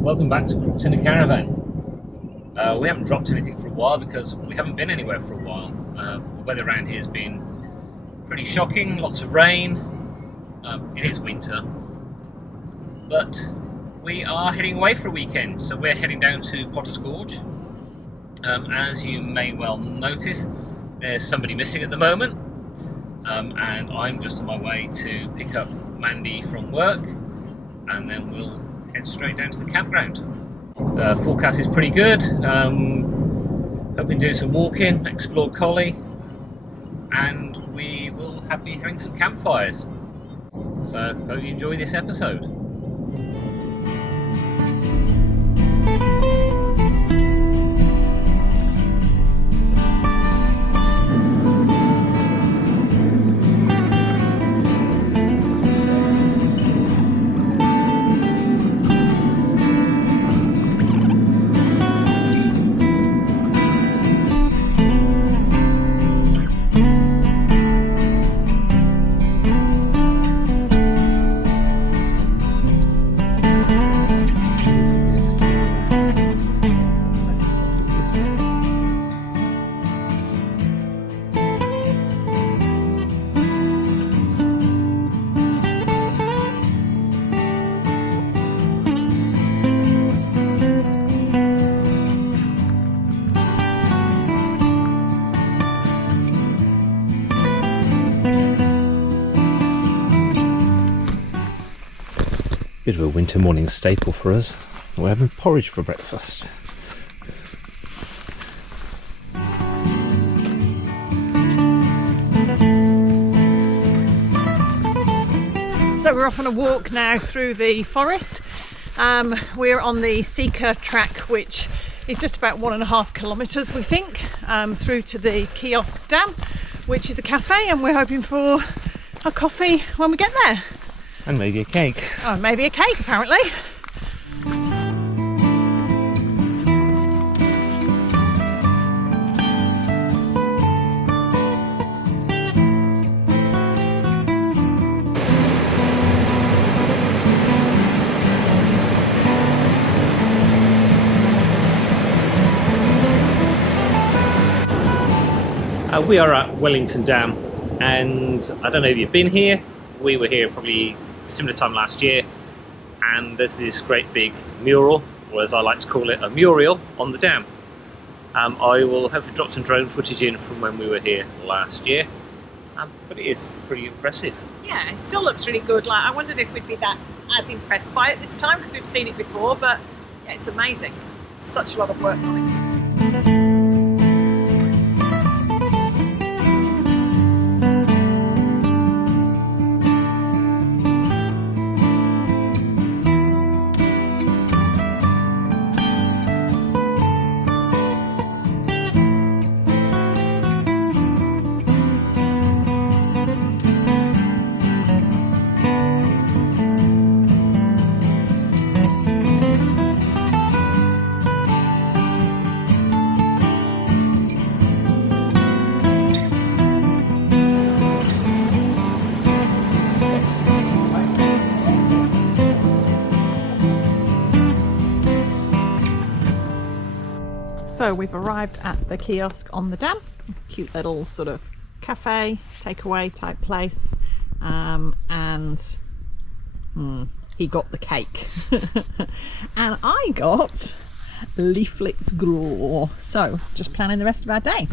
Welcome back to Crooks in a Caravan. We haven't dropped anything for a while because we haven't been anywhere for a while. The weather around here has been pretty shocking, lots of rain. It is winter, but we are heading away for a weekend, so we're heading down to Potters Gorge. As you may well notice, there's somebody missing at the moment, and I'm just on my way to pick up Mandy from work, and then we'll head straight down to the campground. The forecast is pretty good. Hoping to do some walking, explore Collie, and we will be having some campfires. So hope you enjoy this episode. Bit of a winter morning staple for us. We're having porridge for breakfast. So we're off on a walk now through the forest. We're on the Seeker track, which is just about 1.5 kilometres, we think, through to the Kiosk Dam, which is a cafe, and we're hoping for a coffee when we get there. And maybe a cake. Oh, maybe a cake, apparently. We are at Wellington Dam, and I don't know if you've been here. We were here probably similar time last year, and there's this great big mural, or as I like to call it, a mural on the dam. I will hopefully drop some drone footage in from when we were here last year, but it is pretty impressive. Yeah, it still looks really good. Like, I wondered if we'd be that as impressed by it this time, because we've seen it before, but yeah, it's amazing. Such a lot of work on it. So we've arrived at the kiosk on the dam, cute little sort of cafe, takeaway type place, and he got the cake and I got leaflets galore. So just planning the rest of our day.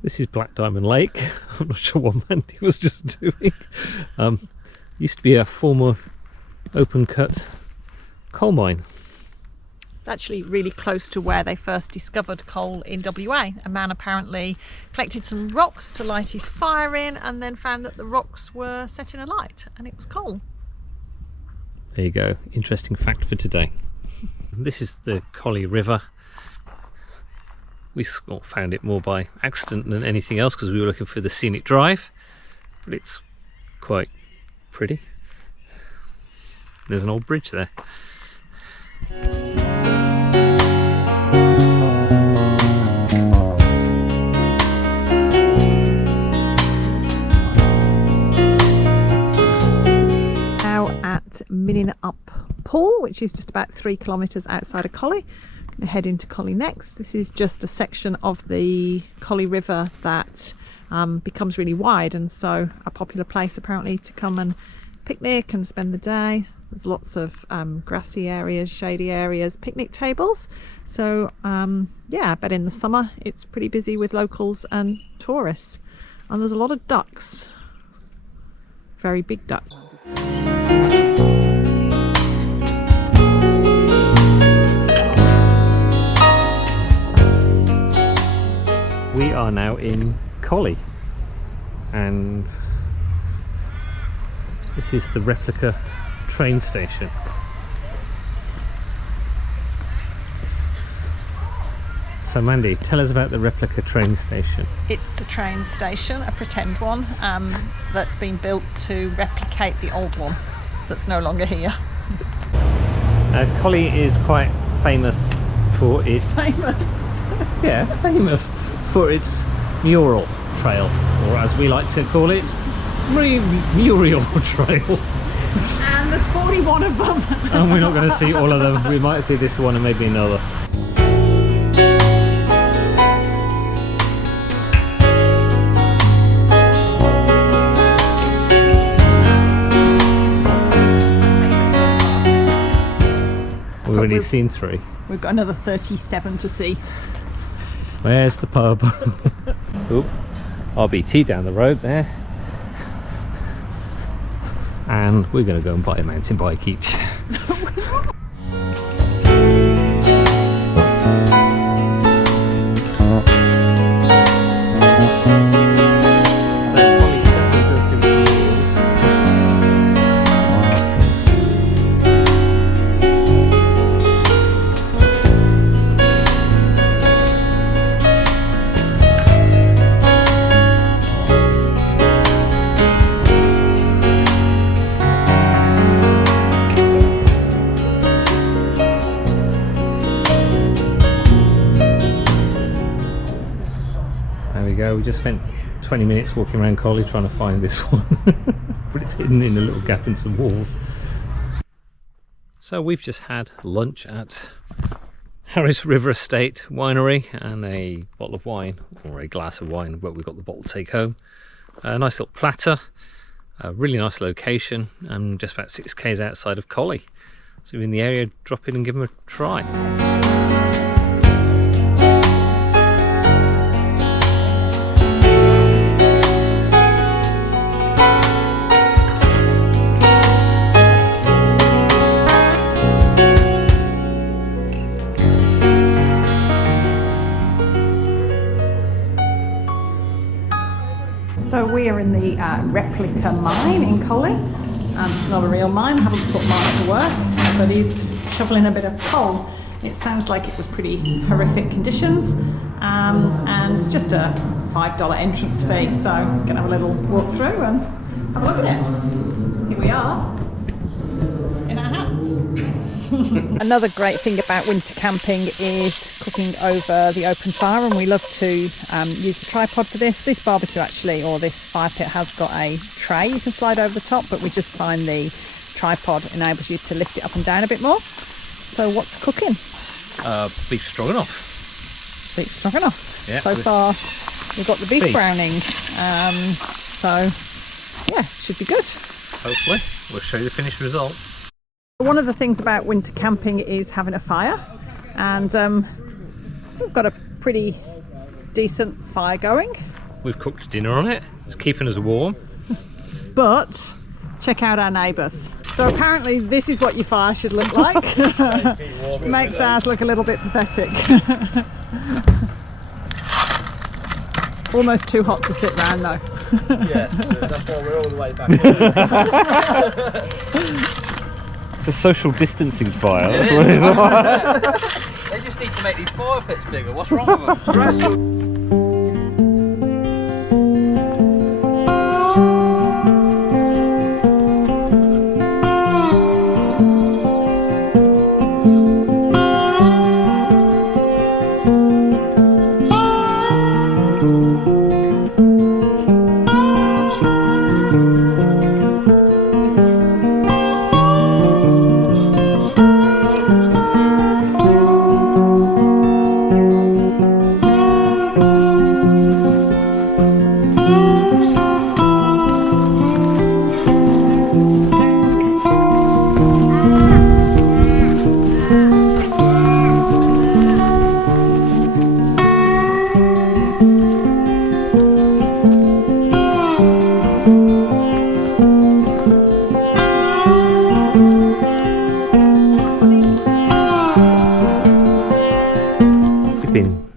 This is Black Diamond Lake. I'm not sure what Mandy was just doing. Used to be a former open cut coal mine. It's actually really close to where they first discovered coal in WA. A man apparently collected some rocks to light his fire in, and then found that the rocks were setting alight and it was coal. There you go, interesting fact for today. This is the Collie River. It's just a little We sort of found it more by accident than anything else because we were looking for the scenic drive, but it's quite pretty. There's an old bridge there. Now at Minning Up Pool, which is just about 3 kilometres outside of Collie. I'm going to head into Collie next. This is just a section of the Collie River that becomes really wide, and so a popular place apparently to come and picnic and spend the day. There's lots of grassy areas, shady areas, picnic tables. So yeah, but in the summer it's pretty busy with locals and tourists, and there's a lot of ducks, very big ducks. We are now in Collie, and this is the Replica train station. So Mandy, tell us about the Replica train station. It's a train station, a pretend one, that's been built to replicate the old one that's no longer here. Collie is quite famous for its... Famous? Yeah, famous for its mural trail, or as we like to call it, Murial trail. And there's 41 of them. And we're not going to see all of them. We might see this one and maybe another. We've only seen 3. We've got another 37 to see. Where's the pub? Oop, RBT down the road there. And we're going to go and buy a mountain bike each. We just spent 20 minutes walking around Collie trying to find this one, but it's hidden in a little gap in some walls. So we've just had lunch at Harris River Estate Winery and a bottle of wine, or a glass of wine, but we've got the bottle to take home. A nice little platter, a really nice location, and just about 6 k's outside of Collie. So if you're in the area, drop in and give them a try. So we are in the Replica Mine in Collie. It's not a real mine, I haven't put Mark to work, but he's shoveling a bit of coal. It sounds like it was pretty horrific conditions, and it's just a $5 entrance fee, so I'm going to have a little walk through and have a look at it. Here we are, in our hats. Another great thing about winter camping is cooking over the open fire, and we love to use the tripod for this. This barbecue actually, or this fire pit, has got a tray you can slide over the top, but we just find the tripod enables you to lift it up and down a bit more. So what's cooking? Beef stroganoff. Beef stroganoff. Yeah, so far we've got the beef browning, so yeah, should be good. Hopefully. We'll show you the finished result. One of the things about winter camping is having a fire, and we've got a pretty decent fire going. We've cooked dinner on it. It's keeping us warm. But check out our neighbours. So apparently this is what your fire should look like. Makes ours look a little bit pathetic. Almost too hot to sit round though. Yeah, that's why we're all the way back here. It's a social distancing fire. That's what it is. They just need to make these fire pits bigger. What's wrong with them?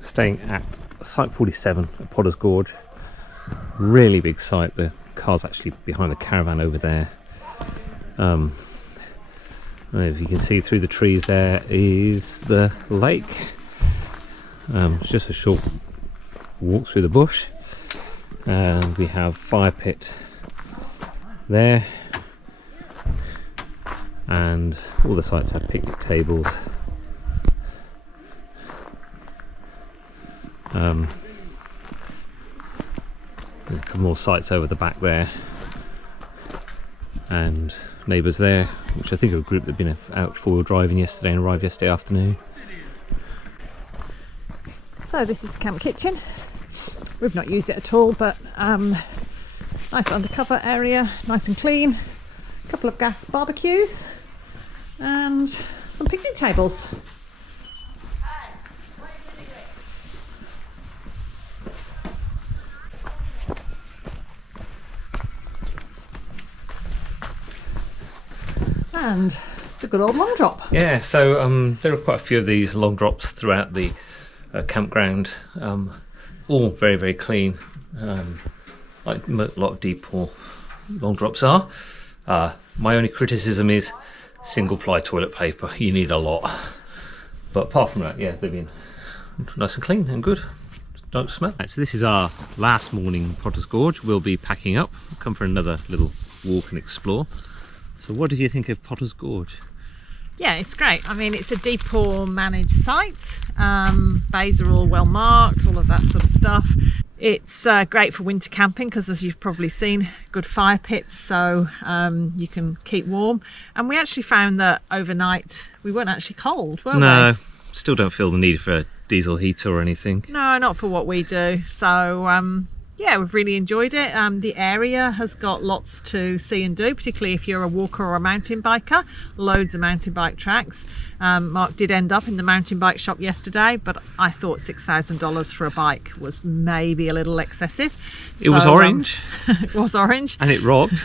Staying at site 47 at Potters Gorge. Really big site. The car's actually behind the caravan over there. I don't know if you can see through the trees, there is the lake. It's just a short walk through the bush, and we have fire pit there, and all the sites have picnic tables. A couple more sites over the back there, and neighbours there, which I think are a group that had been out four-wheel driving yesterday and arrived yesterday afternoon. So this is the camp kitchen. We've not used it at all, but nice undercover area, nice and clean. A couple of gas barbecues and some picnic tables. And the good old long drop. Yeah, so there are quite a few of these long drops throughout the campground, all very, very clean, like a lot of deep pool long drops are. My only criticism is single ply toilet paper. You need a lot, but apart from that, yeah, they've been nice and clean and good. Don't smell. Right, so this is our last morning Potters Gorge. We'll be packing up, come for another little walk and explore. So what did you think of Potters Gorge? Yeah, it's great. I mean, it's a depot managed site. Bays are all well marked, all of that sort of stuff. It's great for winter camping because, as you've probably seen, good fire pits, so you can keep warm. And we actually found that overnight we weren't actually cold, were we? No, still don't feel the need for a diesel heater or anything. No, not for what we do. So yeah, we've really enjoyed it. The area has got lots to see and do, particularly if you're a walker or a mountain biker. Loads of mountain bike tracks. Mark did end up in the mountain bike shop yesterday, but I thought $6,000 for a bike was maybe a little excessive. It was orange. It was orange. And it rocked.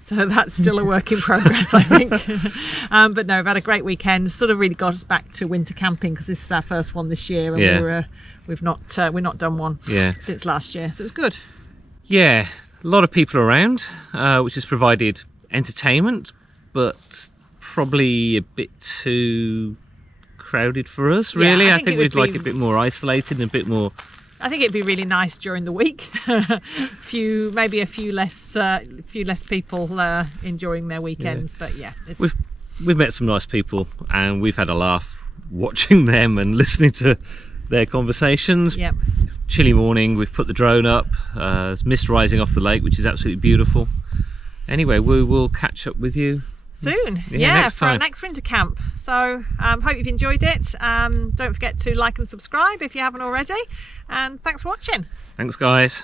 So that's still a work in progress, I think. But no, we've had a great weekend. Sort of really got us back to winter camping because this is our first one this year, and yeah. we're not done one since last year, so it's good. Yeah, a lot of people around, which has provided entertainment, but probably a bit too crowded for us, really. Yeah, I think we'd like it a bit more isolated and a bit more... I think it'd be really nice during the week. Maybe a few less people enjoying their weekends, but yeah. We've met some nice people and we've had a laugh watching them and listening to their conversations. Yep. Chilly morning, we've put the drone up, there's mist rising off the lake, which is absolutely beautiful. Anyway, we will catch up with you soon, next for time. our next winter camp. So hope you've enjoyed it. Don't forget to like and subscribe if you haven't already, and thanks for watching. Thanks, guys.